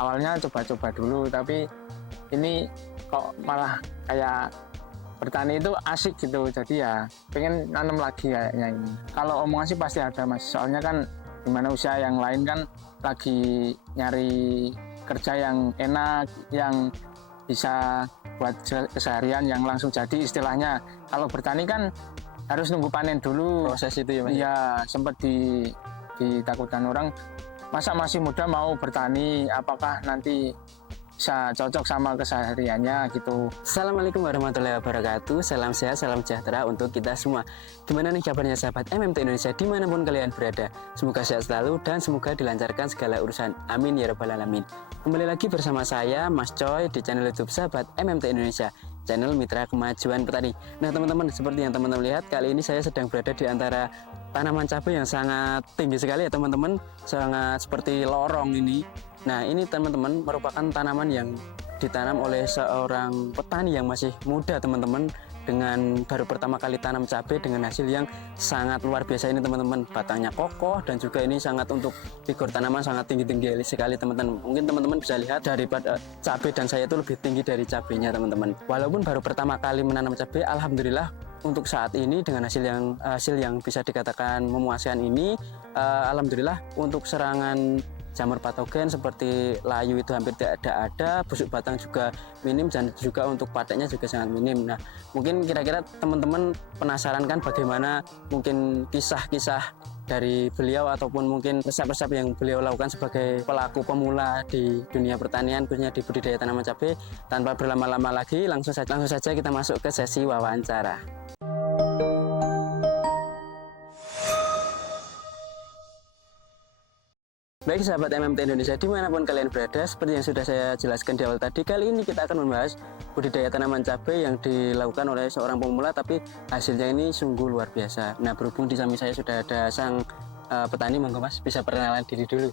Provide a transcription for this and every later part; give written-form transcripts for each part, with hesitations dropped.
awalnya coba-coba dulu, tapi ini kok malah kayak bertani itu asik gitu, jadi ya pengen nanam lagi kayaknya ini. Kalau omongan sih pasti ada mas, soalnya kan dimana usaha yang lain kan lagi nyari kerja yang enak, yang bisa buat keseharian yang langsung jadi istilahnya. Kalau bertani kan harus nunggu panen dulu. Proses itu ya mas? Iya, sempat ditakutkan orang, masa masih muda mau bertani, apakah nanti bisa cocok sama kesehariannya gitu. Assalamualaikum warahmatullahi wabarakatuh. Salam sehat, salam sejahtera untuk kita semua. Gimana nih kabarnya sahabat MMT Indonesia dimanapun kalian berada? Semoga sehat selalu dan semoga dilancarkan segala urusan. Amin ya rabbal alamin. Kembali lagi bersama saya Mas Coy di channel YouTube sahabat MMT Indonesia, channel Mitra Kemajuan Petani. Nah teman-teman, seperti yang teman-teman lihat, kali ini saya sedang berada di antara tanaman cabai yang sangat tinggi sekali ya teman-teman, sangat seperti lorong ini. Nah ini teman-teman merupakan tanaman yang ditanam oleh seorang petani yang masih muda teman-teman, dengan baru pertama kali tanam cabai dengan hasil yang sangat luar biasa ini teman-teman. Batangnya kokoh dan juga ini sangat untuk figur tanaman sangat tinggi-tinggi sekali teman-teman. Mungkin teman-teman bisa lihat daripada cabai dan saya itu lebih tinggi dari cabainya teman-teman. Walaupun baru pertama kali menanam cabai, alhamdulillah untuk saat ini dengan hasil yang bisa dikatakan memuaskan ini, alhamdulillah untuk serangan jamur patogen seperti layu itu hampir tidak ada, busuk batang juga minim, dan juga untuk pateknya juga sangat minim. Nah mungkin kira-kira teman-teman penasaran kan bagaimana mungkin kisah-kisah dari beliau ataupun mungkin resep-resep yang beliau lakukan sebagai pelaku pemula di dunia pertanian khususnya di budidaya tanaman cabai. Tanpa berlama-lama lagi, langsung saja kita masuk ke sesi wawancara. Baik sahabat MMT Indonesia dimanapun kalian berada, seperti yang sudah saya jelaskan di awal tadi, kali ini kita akan membahas budidaya tanaman cabai yang dilakukan oleh seorang pemula tapi hasilnya ini sungguh luar biasa. Nah berhubung di samping saya sudah ada sang petani, monggo mas bisa perkenalan diri dulu.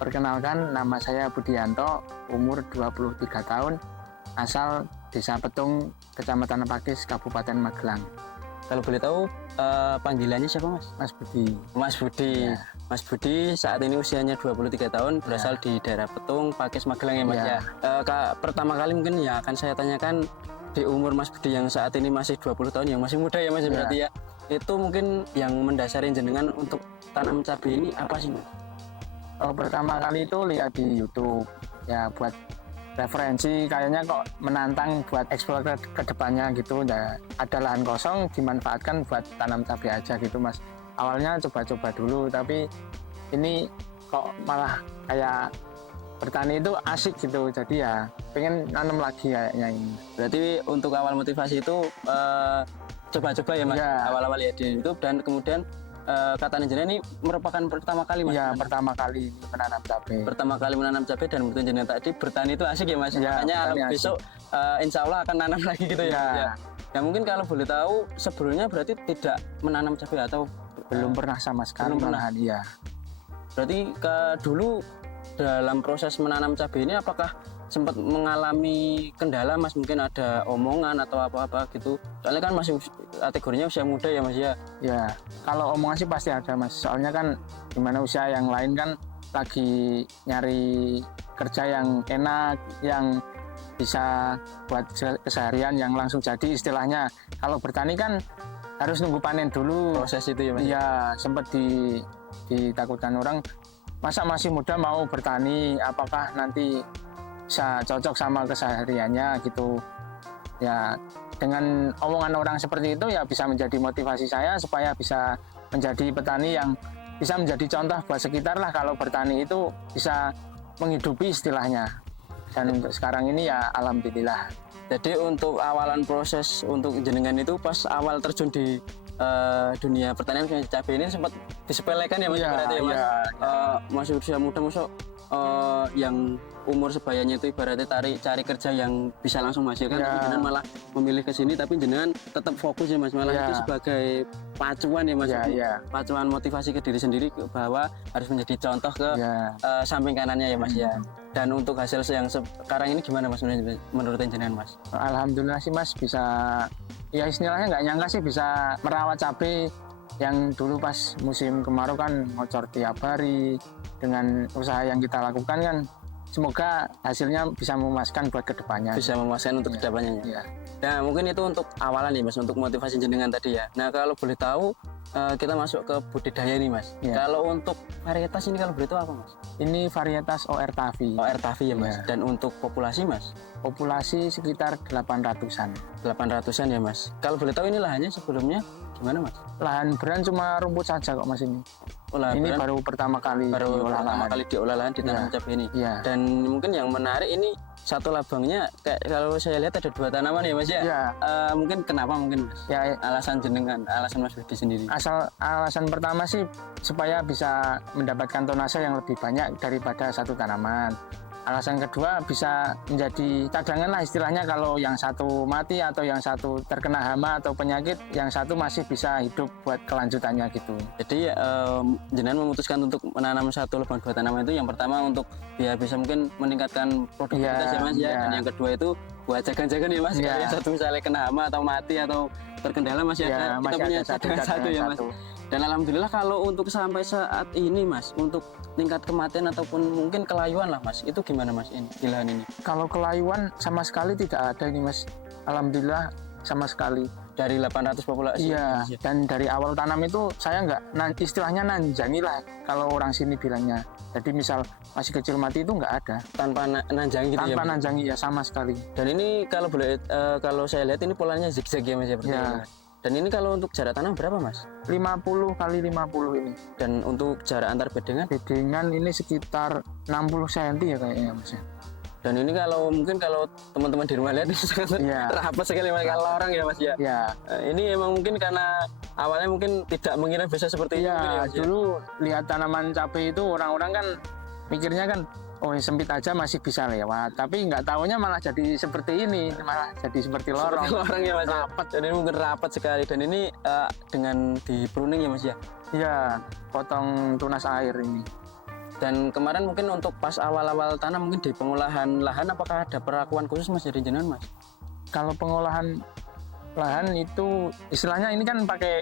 Perkenalkan, nama saya Budianto, umur 23 tahun, asal Desa Petung, Kecamatan Pakis, Kabupaten Magelang. Kalau boleh tahu panggilannya siapa mas? Mas Budi. Mas Budi. Ya. Mas Budi saat ini usianya 23 tahun, berasal di daerah Petung, Pakis, Magelang ya mas ya. Pertama kali mungkin ya akan saya tanyakan, di umur Mas Budi yang saat ini masih 20 tahun, yang masih muda ya mas berarti ya. Itu mungkin yang mendasari jenengan untuk tanam cabai ini apa sih mas? Pertama kali itu lihat di YouTube ya, buat referensi, kayaknya kok menantang buat eksplor ke depannya gitu. Nah, ada lahan kosong dimanfaatkan buat tanam cabai aja gitu mas. Awalnya coba-coba dulu, tapi ini kok malah kayak bertani itu asik gitu, jadi ya pengen nanam lagi kayaknya ini. Berarti untuk awal motivasi itu coba-coba ya mas, awal-awal ya di YouTube, dan kemudian kata jenengan ini merupakan pertama kali mas? Ya pertama kali menanam cabai. Pertama kali menanam cabai, dan menurut jenengan tadi bertani itu asik ya mas? Makanya besok insya Allah akan nanam lagi gitu ya. Ya mungkin kalau boleh tahu sebelumnya berarti tidak menanam cabai atau belum pernah sama sekali? Belum pernah. Iya. Berarti dulu dalam proses menanam cabai ini apakah sempat mengalami kendala mas? Mungkin ada omongan atau apa-apa gitu? Soalnya kan masih kategorinya usia muda ya mas ya. Ya kalau omongan sih pasti ada mas, soalnya kan dimana usaha yang lain kan lagi nyari kerja yang enak, yang bisa buat keseharian yang langsung jadi istilahnya. Kalau bertani kan harus nunggu panen dulu. Proses itu ya mas? Iya, sempat ditakutkan orang, masa masih muda mau bertani, apakah nanti bisa cocok sama kesehariannya gitu. Ya dengan omongan orang seperti itu ya bisa menjadi motivasi saya supaya bisa menjadi petani yang bisa menjadi contoh buat sekitar lah, kalau bertani itu bisa menghidupi istilahnya. Dan untuk sekarang ini ya alhamdulillah. Jadi untuk awalan proses untuk jenengan itu pas awal terjun di dunia pertanian cabai ini sempat disepelekan ya mas? Berarti ya mas? Masih usia muda, masuk yang umur sebayanya itu ibaratnya cari kerja yang bisa langsung menghasilkan, tapi jenengan malah memilih ke sini, tapi jenengan tetap fokus ya mas, malah itu sebagai pacuan ya mas, pacuan motivasi ke diri sendiri bahwa harus menjadi contoh ke samping kanannya ya mas ya. Dan untuk hasil yang sekarang ini gimana mas menurut jenengan mas? Alhamdulillah sih mas, bisa ya istilahnya nggak nyangka sih bisa merawat cabai yang dulu pas musim kemarau kan ngocor tiap hari. Dengan usaha yang kita lakukan kan semoga hasilnya bisa memuaskan buat kedepannya. Bisa memuaskan untuk kedepannya. Iya. Nah mungkin itu untuk awalan nih Mas, untuk motivasi jenengan tadi ya. Nah kalau boleh tahu kita masuk ke budidaya nih Mas. Iya. Kalau untuk varietas ini kalau boleh tahu apa Mas? Ini varietas OR Tavi. OR Tavi ya Mas. Iya. Dan untuk populasi Mas? Populasi sekitar 800-an. 800-an ya Mas. Kalau boleh tahu ini lahannya sebelumnya gimana Mas? Lahan beran cuma rumput saja kok Mas ini. Oh, lahan Ini beran baru pertama kali diolah pertama lahan. kali diolah lahan di tanam Iya. cabai ini. Iya. Dan mungkin yang menarik ini satu labangnya kayak kalau saya lihat ada 2 tanaman ya Mas ya. Iya. Mungkin kenapa mungkin Mas? Ya, Alasan jenengan, alasan Mas Budi sendiri. alasan pertama sih supaya bisa mendapatkan tonase yang lebih banyak daripada satu tanaman. Alasan kedua bisa menjadi cadangan lah istilahnya, kalau yang satu mati atau yang satu terkena hama atau penyakit, yang satu masih bisa hidup buat kelanjutannya gitu. Jadi jenengan memutuskan untuk menanam satu lubang 2 tanaman itu yang pertama untuk biar bisa mungkin meningkatkan produktivitas Iya, ya Mas ya. iya. Dan yang kedua itu buat jaga-jaga nih Mas. Iya. Kalau yang satu misalnya kena hama atau mati atau terkendala masih Ya, ada, kita masih punya ada satu cadangan satu ya Mas. satu. Dan alhamdulillah kalau untuk sampai saat ini Mas, untuk tingkat kematian ataupun mungkin kelayuan lah Mas, itu gimana Mas ini di lahan ini? Kalau kelayuan sama sekali tidak ada ini Mas. Alhamdulillah sama sekali. Dari 800 populasi. Iya, Mas, ya? dan dari awal tanam itu saya istilahnya nanjangi lah kalau orang sini bilangnya. Jadi misal masih kecil mati itu nggak ada. Tanpa nanjang gitu ya. Tanpa Mas? nanjangi ya sama sekali. Dan ini kalau boleh kalau saya lihat ini polanya zigzag ya Mas ya. Ya. Dan ini kalau untuk jarak tanam berapa Mas? 50 kali 50 ini. Dan untuk jarak antar bedengan? Bedengan ini sekitar 60 cm ya kayaknya Mas. Dan ini kalau mungkin kalau teman-teman di rumah lihat ini sangat Iya. rapat sekali Mas, kalau orang ya Mas ya. Ya, Ini emang mungkin karena awalnya mungkin tidak mengira bisa seperti ini mungkin ya iya Mas ya. dulu lihat tanaman cabai itu orang-orang kan mikirnya kan oh sempit aja masih bisa lewat, tapi nggak taunya malah jadi seperti ini, malah jadi seperti lorong. Seperti lorong ya Mas ya. Rapat. Dan ini mungkin rapat sekali. Dan ini dengan di pruning ya Mas ya. Iya, potong tunas air ini. Dan kemarin mungkin untuk pas awal-awal tanam mungkin di pengolahan lahan apakah ada perlakuan khusus Mas dari jenengan Mas? Kalau pengolahan lahan itu istilahnya ini kan pakai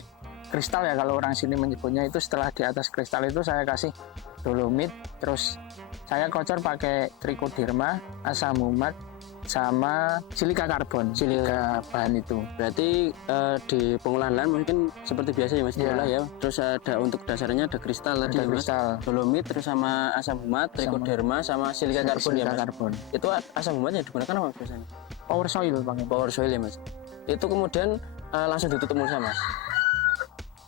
kristal ya, kalau orang sini menyebutnya itu. Setelah di atas kristal itu saya kasih dolomit, terus saya kocor pakai trichoderma, asam humat, sama silika karbon, silika bahan itu. Berarti di pengolahan lahan mungkin seperti biasa ya Mas Iya. diolah ya. Terus ada untuk dasarnya ada kristal tadi Ada ya Mas. kristal, Dolomit terus sama asam humat, trichoderma sama silika karbon ya silika Mas. karbon. Itu asam humat yang digunakan apa Mas biasanya? Power soil pakai. Power soil ya Mas. Itu kemudian langsung ditutup mulsa Mas.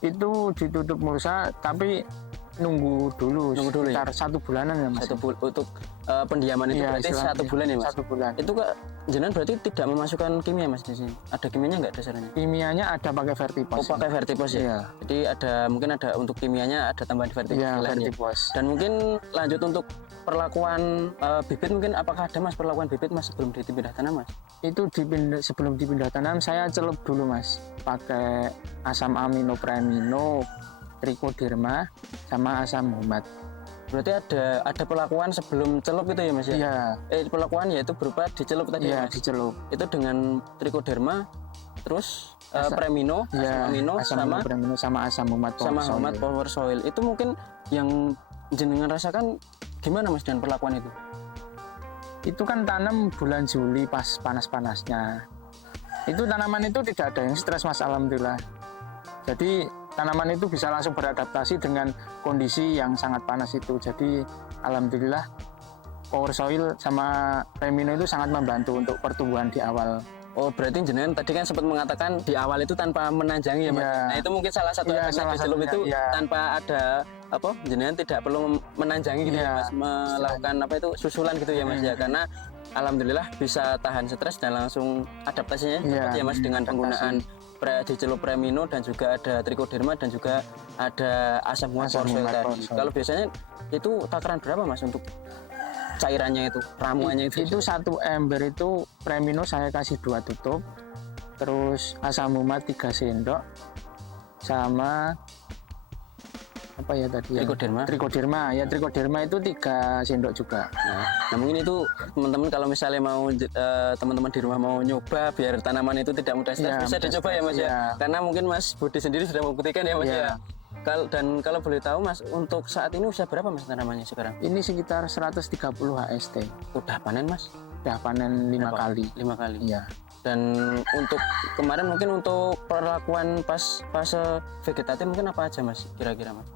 Itu ditutup mulsa, tapi nunggu dulu ya? sekitar 1 bulanan ya Mas. Untuk pendiaman itu Iya, berarti istilahnya 1 bulan ya Mas. 1 bulan. Itu kok jenengan berarti tidak memasukkan kimia Mas di sini. Ada kimianya nggak dasarnya? Kimianya ada pakai Vertipos. Oh pakai Vertipos ya. Iya. Jadi mungkin ada untuk kimianya ada tambahan di Vertipos. Iya, lainnya. Vertipos. Dan mungkin lanjut untuk perlakuan bibit, mungkin apakah ada Mas perlakuan bibit Mas sebelum dipindah tanam Mas? Itu sebelum dipindah tanam saya celup dulu Mas, pakai asam aminopremino, trichoderma, sama asam humat. Berarti ada perlakuan sebelum celup itu ya Mas ya? Iya, Perlakuan yaitu berupa dicelup tadi ya iya Mas? dicelup. Itu dengan trichoderma, terus Asam- premino, Iya, asam amino, asam sama aminopremino sama asam humat. sama power humat soil. power soil. Itu mungkin yang jenengan rasakan gimana Mas dengan perlakuan itu? Itu kan tanam bulan Juli pas panas-panasnya. Itu tanaman itu tidak ada yang stres Mas, alhamdulillah. Jadi tanaman itu bisa langsung beradaptasi dengan kondisi yang sangat panas itu. Jadi alhamdulillah power soil sama premino itu sangat membantu untuk pertumbuhan di awal. Oh berarti jenengan tadi kan sempat mengatakan di awal itu tanpa menanjangi ya Mas? Iya. Nah itu mungkin salah satu Iya, efek salah dari celup satunya, itu iya. tanpa ada apa jenengan tidak perlu menanjangi gitu ya Iya. Mas, melakukan apa itu susulan gitu ya Mas ya, karena alhamdulillah bisa tahan stres dan langsung adaptasinya Iya, cepat ya Mas dengan adaptasi. penggunaan dicelup premino dan juga ada trichoderma dan juga ada asam humat Asam power soil humat tadi. power soil. Kalau biasanya itu takaran berapa Mas untuk cairannya itu, ramuannya itu? Itu 1 ember itu premino saya kasih 2 tutup, terus asam humat 3 sendok, sama apa ya tadi ya? Trichoderma. Trichoderma itu 3 sendok juga. Nah mungkin itu teman-teman kalau misalnya mau teman-teman di rumah mau nyoba biar tanaman itu tidak mudah stres, Iya, bisa mudah dicoba ya Mas stres, ya. iya. Karena mungkin Mas Budi sendiri sudah membuktikan ya Mas Iya. ya. Dan kalau boleh tahu Mas, untuk saat ini usia berapa Mas tanamannya sekarang? Ini sekitar 130 HST. Udah panen Mas? Udah panen 5 Berapa? kali. 5 kali. Iya. Dan untuk kemarin mungkin untuk perlakuan pas fase vegetatif mungkin apa aja Mas kira-kira Mas?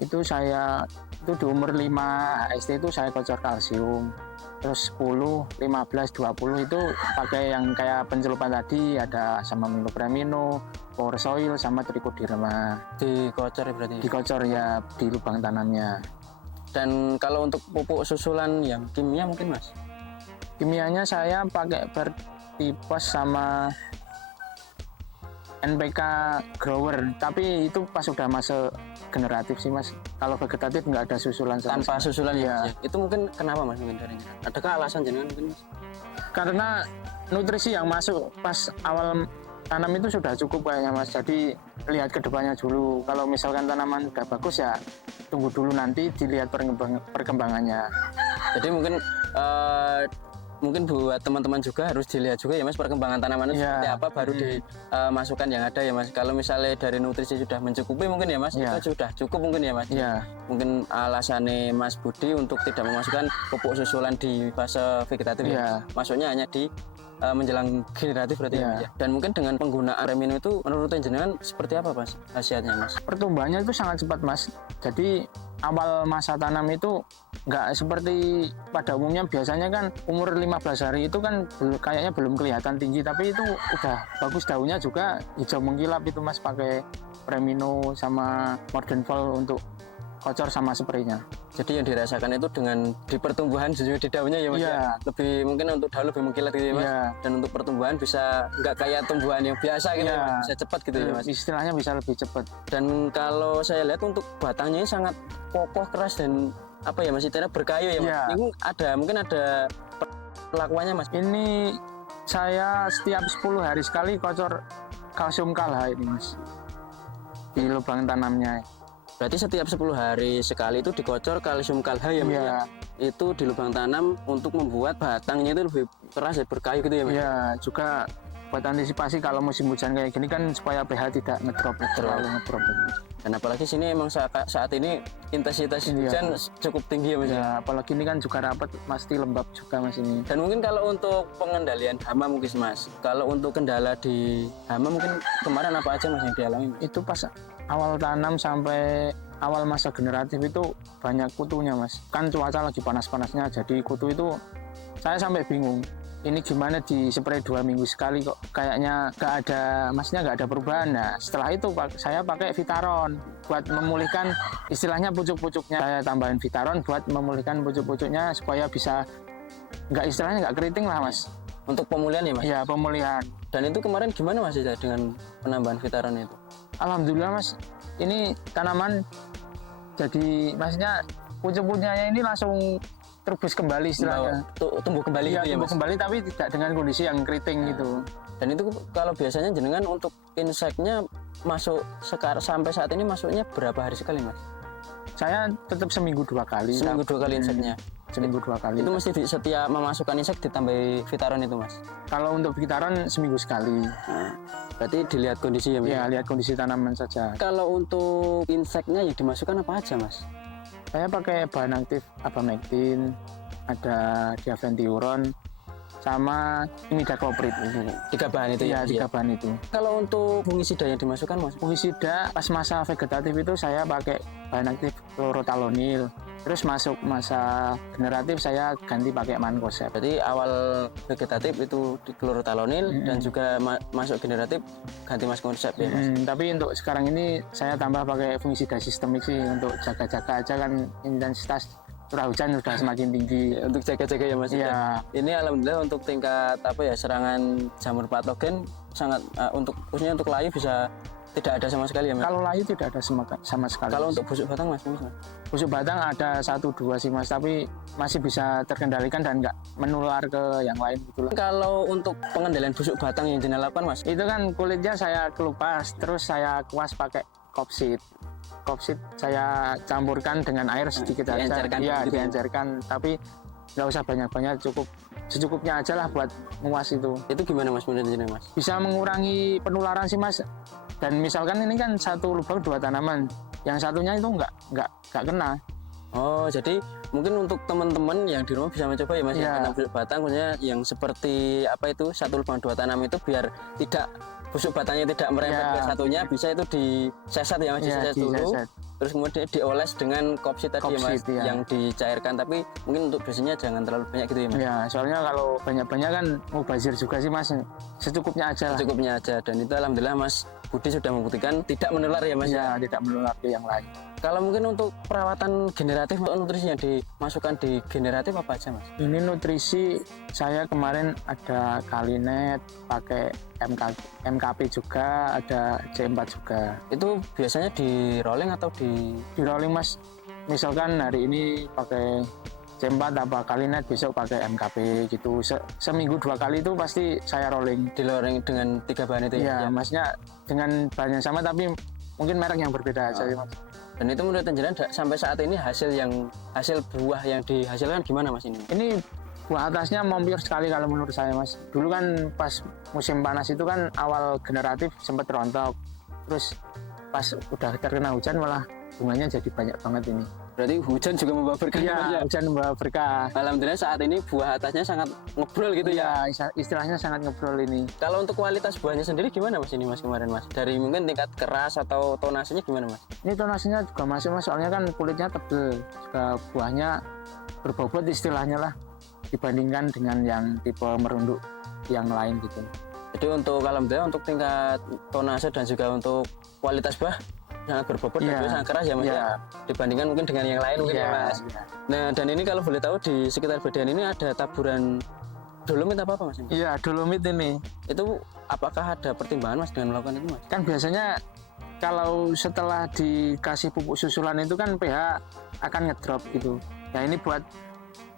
Itu di umur 5 HST itu saya kocor kalsium. Terus 10, 15, 20 itu pakai yang kayak pencelupan tadi, ada sama Mino, Power Soil sama Trichoderma. Dikocor ya berarti? Dikocor ya di lubang tanamnya. Dan kalau untuk pupuk susulan yang kimia mungkin Mas? Kimianya saya pakai Vertipos sama NPK Grower, tapi itu pas udah masuk generatif sih Mas. Kalau vegetatif nggak ada susulan sama Tanpa sekali. susulan Iya. ya Mas, ya? Itu mungkin kenapa Mas mungkin dari jenengan? Adakah alasan jenengan mungkin Mas? Karena nutrisi yang masuk pas awal tanam itu sudah cukup kayaknya Mas. Jadi lihat ke depannya dulu. Kalau misalkan tanaman udah bagus ya tunggu dulu nanti dilihat perkembangannya. Jadi mungkin buat teman-teman juga harus dilihat juga ya Mas perkembangan tanamannya Iya. seperti apa baru dimasukkan yang ada ya Mas. Kalau misalnya dari nutrisi sudah mencukupi mungkin ya Mas, Iya. itu sudah cukup mungkin ya Mas. Iya. Mungkin alasannya Mas Budi untuk tidak memasukkan pupuk susulan di fase vegetatif Iya. ya. Masuknya hanya di menjelang generatif berarti ya Iya. Mas ya. Dan mungkin dengan penggunaan Remino itu menurut jenengan seperti apa Mas khasiatnya Mas? Pertumbuhannya itu sangat cepat Mas. Jadi awal masa tanam itu nggak seperti pada umumnya, biasanya kan umur 15 hari itu kan kayaknya belum kelihatan tinggi, tapi itu udah bagus, daunnya juga hijau mengkilap itu Mas, pakai Premino sama Modern Fall untuk kocor sama spraynya. Jadi yang dirasakan itu dengan di pertumbuhan juga di daunnya ya Mas Iya. ya? Lebih mungkin untuk daun lebih mengkilat gitu ya Mas. Iya. Dan untuk pertumbuhan bisa nggak kayak tumbuhan yang biasa gitu Iya. ya Mas. Bisa cepat gitu ya Mas. Istilahnya bisa lebih cepat. Dan kalau saya lihat untuk batangnya ini sangat kokoh, keras dan apa ya Mas, istilahnya berkayu ya Mas. Iya. Ini mungkin ada perlakuannya Mas. Ini saya setiap 10 hari sekali kocor kalsium kalha ini Mas, di lubang tanamnya. Berarti setiap 10 hari sekali itu dikocor kalsium kalha ya Mas. Iya. Ya? Itu di lubang tanam untuk membuat batangnya itu lebih keras dan berkayu gitu ya Mas. Iya, juga buat antisipasi kalau musim hujan kayak gini kan supaya pH tidak ngedrop terlalu ngedrop. Dan apalagi sini emang saat ini intensitas Iya. hujan cukup tinggi ya Mas. Ya, apalagi ini kan juga rapat, pasti lembab juga Mas ini. Dan mungkin kalau untuk pengendalian hama mungkin Mas. Kalau untuk kendala di hama mungkin kemarin apa aja Mas yang dialami Mas? Itu pas awal tanam sampai awal masa generatif itu banyak kutunya Mas. Kan cuaca lagi panas-panasnya, jadi kutu itu saya sampai bingung. Ini gimana di spray 2 minggu sekali kok kayaknya maksudnya nggak ada perubahan. Nah setelah itu saya pakai Vitaron buat memulihkan istilahnya pucuk-pucuknya. Saya tambahin Vitaron buat memulihkan pucuk-pucuknya supaya bisa istilahnya nggak keriting lah Mas. Untuk pemulihan ya Mas? Ya pemulihan. Dan itu kemarin gimana Mas Iza dengan penambahan Vitaron itu? Alhamdulillah Mas, ini tanaman jadi maksudnya pucuk-pucuknya ini langsung terbus kembali istilahnya. Tumbuh kembali Iya, gitu ya tumbuh Mas? kembali tapi tidak dengan kondisi yang keriting gitu. Dan itu kalau biasanya jenengan untuk inseknya masuk sampai saat ini masuknya berapa hari sekali Mas? Saya tetap seminggu 2 kali. Seminggu 2 kali inseknya? Seminggu 2 kali. Itu mesti setiap memasukkan insek ditambahi Vitaron itu Mas? Kalau untuk Vitaron seminggu sekali. Berarti dilihat kondisi ya Mas? Ya, lihat kondisi tanaman saja. Kalau untuk inseknya yang dimasukkan apa aja Mas? Saya pakai bahan aktif Abamectin, ada Diaventiuron, sama imidacloprid. 3 bahan itu Iya, ya? 3 bahan itu. Kalau untuk fungisida yang dimasukkan Mas? Fungisida pas masa vegetatif itu saya pakai bahan aktif chlorothalonil. Terus masuk masa generatif saya ganti pakai mancozeb. Berarti awal vegetatif itu di chlorothalonil dan juga masuk generatif ganti mancozeb ya Mas? Tapi untuk sekarang ini saya tambah pakai fungisida sistemik sih untuk jaga-jaga aja kan intensitas curah hujan sudah semakin tinggi. Untuk jaga-jaga ya Mas? Iya. Ini alhamdulillah untuk tingkat serangan jamur patogen sangat khususnya untuk layu bisa tidak ada sama sekali ya Mas? Kalau layu tidak ada sama sekali. Kalau untuk busuk batang Mas? Busuk batang ada 1-2 sih Mas, tapi masih bisa terkendalikan dan nggak menular ke yang lain gitu lah. Kalau untuk pengendalian busuk batang yang jenengan lakukan Mas? Itu kan kulitnya saya kelupas, terus saya kuas pakai kopsit. Kopsit saya campurkan dengan air sedikit aja. Diencerkan Iya, gitu. diencerkan, tapi nggak usah banyak-banyak, secukupnya aja lah buat nguas itu. Itu gimana Mas menurut jenengan Mas? Bisa mengurangi penularan sih Mas. Dan misalkan ini kan satu lubang 2 tanaman, yang satunya itu nggak kena. Oh, jadi mungkin untuk teman-teman yang di rumah bisa mencoba ya Mas, Iya. yang tanam busuk batang, khususnya yang seperti apa itu, 1 lubang 2 tanam itu biar tidak busuk batangnya tidak merembet Iya. ke satunya, bisa itu disesat ya Mas, Iya, disesat dulu, diseset. terus kemudian dioles dengan kopsit tadi ya Mas, Kopsit, iya. yang dicairkan, tapi mungkin untuk dosisnya jangan terlalu banyak gitu ya Mas. Ya, soalnya kalau banyak-banyak kan mubazir juga sih Mas. Secukupnya aja lah. Cukupnya aja, dan itu alhamdulillah Mas Budi sudah membuktikan tidak menular ya Mas. Ya, tidak menular ke yang lain. Kalau mungkin untuk perawatan generatif, untuk nutrisi yang dimasukkan di generatif apa aja Mas? Ini nutrisi saya kemarin ada Kalinet, pakai MKP juga, ada C4 juga. Itu biasanya di rolling atau di Di rolling Mas, misalkan hari ini pakai C4 apa Kalinet, besok pakai MKP gitu. Seminggu 2 kali itu pasti saya rolling. rolling dengan 3 bahan itu ya? Iya, Masnya dengan bahan yang sama tapi mungkin merek yang berbeda aja ya Mas. Dan itu menurut Jenengan sampai saat ini hasil buah yang dihasilkan gimana Mas ini? Ini buah atasnya mompiur sekali kalau menurut saya Mas. Dulu kan pas musim panas itu kan awal generatif sempat rontok. Terus pas udah terkena hujan malah bunganya jadi banyak banget ini. Berarti hujan juga membawa berkah ya Mas Iya, ya? hujan membawa berkah. Alhamdulillah saat ini buah atasnya sangat ngebrol gitu ya. Iya, istilahnya sangat ngebrol ini. Kalau untuk kualitas buahnya sendiri gimana Mas ini Mas kemarin Mas? Dari mungkin tingkat keras atau tonasenya gimana Mas? Ini tonasinya juga masuk Mas, soalnya kan kulitnya tebel. Juga buahnya berbobot istilahnya lah dibandingkan dengan yang tipe merunduk yang lain gitu. Jadi untuk alhamdulillah untuk tingkat tonase dan juga untuk kualitas buah sangat berbobot dan Iya. juga sangat keras ya Mas Iya. ya? Dibandingkan mungkin dengan yang lain mungkin ya Mas. Iya. Nah, dan ini kalau boleh tahu di sekitar badan ini ada taburan dolomit apa Mas? Iya, dolomit ini. Itu apakah ada pertimbangan Mas dengan melakukan itu Mas? Kan biasanya kalau setelah dikasih pupuk susulan itu kan pH akan ngedrop gitu. Nah ini buat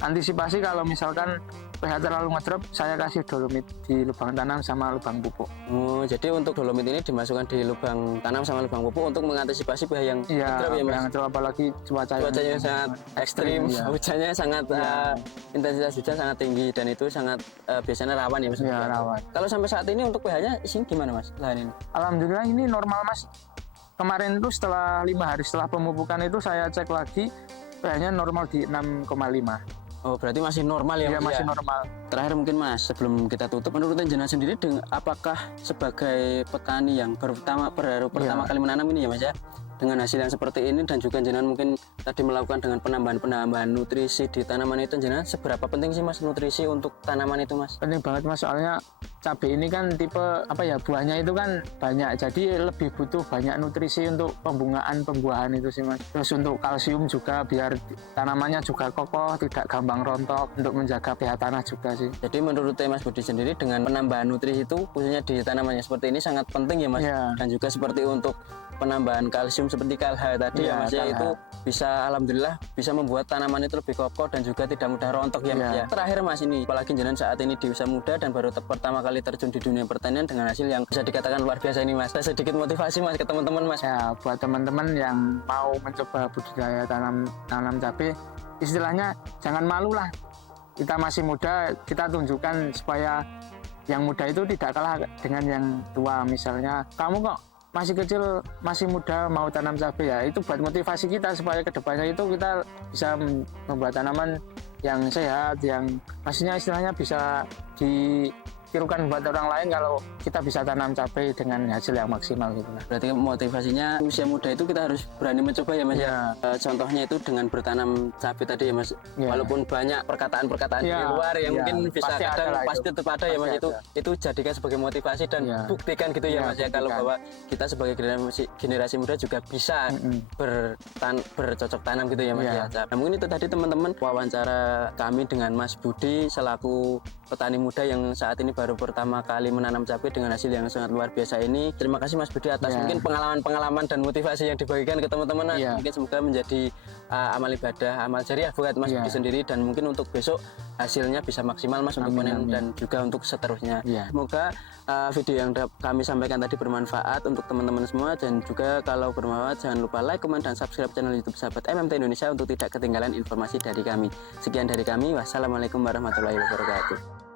antisipasi kalau misalkan pH terlalu ngedrop, saya kasih dolomit di lubang tanam sama lubang pupuk. Oh, jadi untuk dolomit ini dimasukkan di lubang tanam sama lubang pupuk untuk mengantisipasi pH yang Iya, ngedrop ya Mas? yang ngedrop apalagi Cuacanya sangat ekstrim, iya. hujannya sangat intensitas hujan sangat tinggi dan itu sangat biasanya rawan ya Mas. Iya, rawan. Kalau sampai saat ini untuk pH-nya isinya gimana Mas? Lahan ini. Alhamdulillah ini normal Mas. Kemarin itu setelah 5 hari setelah pemupukan itu saya cek lagi pH-nya normal di 6,5. Oh, berarti masih normal ya Iya, Mas? masih ya? normal. Terakhir mungkin Mas, sebelum kita tutup, menurut Jenengan sendiri apakah sebagai petani yang pertama kali menanam ini ya Mas ya, dengan hasil yang seperti ini dan juga Jenengan mungkin tadi melakukan dengan penambahan nutrisi di tanaman itu, Jenengan seberapa penting sih Mas nutrisi untuk tanaman itu Mas? Penting banget Mas, soalnya cabai ini kan tipe apa ya, buahnya itu kan banyak, jadi lebih butuh banyak nutrisi untuk pembuahan itu sih Mas. Terus untuk kalsium juga biar tanamannya juga kokoh, tidak gampang rontok, untuk menjaga pH tanah juga sih. Jadi menurut Mas Budi sendiri dengan penambahan nutrisi itu khususnya di tanamannya seperti ini sangat penting ya Mas. Iya. Dan juga seperti untuk penambahan kalsium seperti KLH tadi ya Iya, Mas ya, KLH. itu bisa alhamdulillah bisa membuat tanaman itu lebih kokoh dan juga tidak mudah rontok ya Mas Iya. ya. Terakhir Mas ini, apalagi jenengan saat ini di usia muda dan baru pertama kali terjun di dunia pertanian dengan hasil yang bisa dikatakan luar biasa ini Mas. Sedikit motivasi Mas ke teman-teman Mas. Ya, buat teman-teman yang mau mencoba budidaya tanam cabai, istilahnya jangan malu lah. Kita masih muda, kita tunjukkan supaya yang muda itu tidak kalah dengan yang tua. Misalnya, kamu kok masih kecil, masih muda, mau tanam cabai ya, itu buat motivasi kita supaya kedepannya itu kita bisa membuat tanaman yang sehat, yang maksudnya istilahnya bisa ditirukan buat orang lain kalau kita bisa tanam cabai dengan hasil yang maksimal gitu. Berarti motivasinya usia muda itu kita harus berani mencoba ya Mas ya. Iya. Contohnya itu dengan bertanam cabai tadi ya Mas. Iya. Walaupun banyak perkataan-perkataan di Iya. luar yang Iya. mungkin bisa Pasti ada kadang lah itu. pasti tetap ada ya Mas, Pasti itu jadikan sebagai motivasi dan Iya. buktikan gitu ya Iya, Mas ya, kalau buktikan. bahwa kita sebagai generasi muda juga bisa bercocok tanam gitu ya Mas Iya. ya. Nah, mungkin itu tadi teman-teman wawancara kami dengan Mas Budi selaku petani muda yang saat ini baru pertama kali menanam cabai dengan hasil yang sangat luar biasa ini. Terima kasih Mas Budi atas Iya. mungkin pengalaman dan motivasi yang dibagikan ke teman-teman. Mas. Iya. Mungkin semoga menjadi amal ibadah, amal jariah buat Mas Iya. Budi sendiri, dan mungkin untuk besok hasilnya bisa maksimal Mas untuk Amin, panen amin. dan juga untuk seterusnya. Iya. Semoga video yang kami sampaikan tadi bermanfaat untuk teman-teman semua, dan juga kalau bermanfaat jangan lupa like, komen, dan subscribe channel YouTube Sahabat MMT Indonesia untuk tidak ketinggalan informasi dari kami. Sekian dari kami. Wassalamualaikum warahmatullahi wabarakatuh.